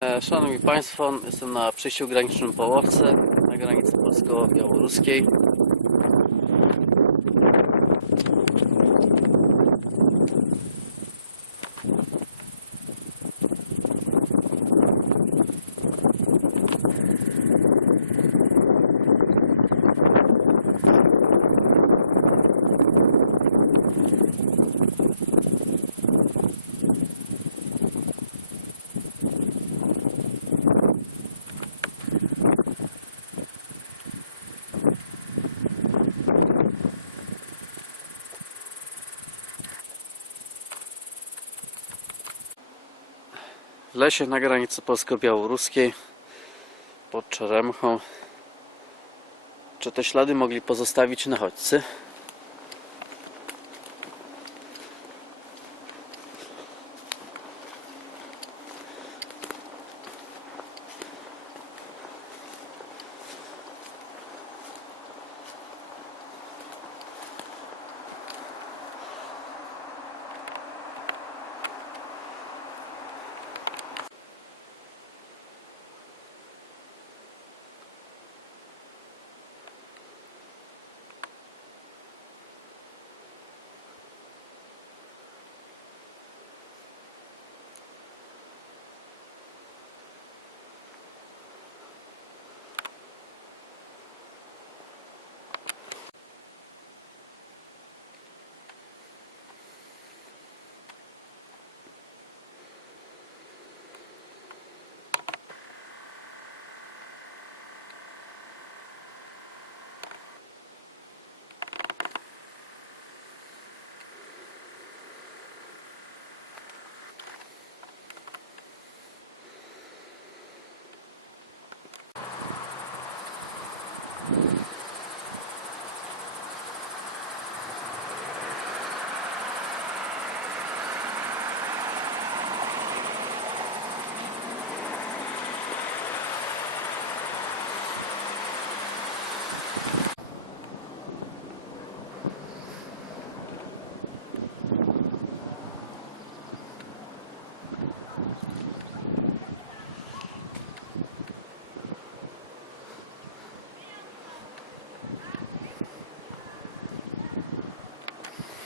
E, Szanowni Państwo, jestem na przejściu granicznym Połowce, na granicy polsko-białoruskiej. Lesie na granicy polsko-białoruskiej pod Czeremchą. Czy te ślady mogli pozostawić nachodźcy?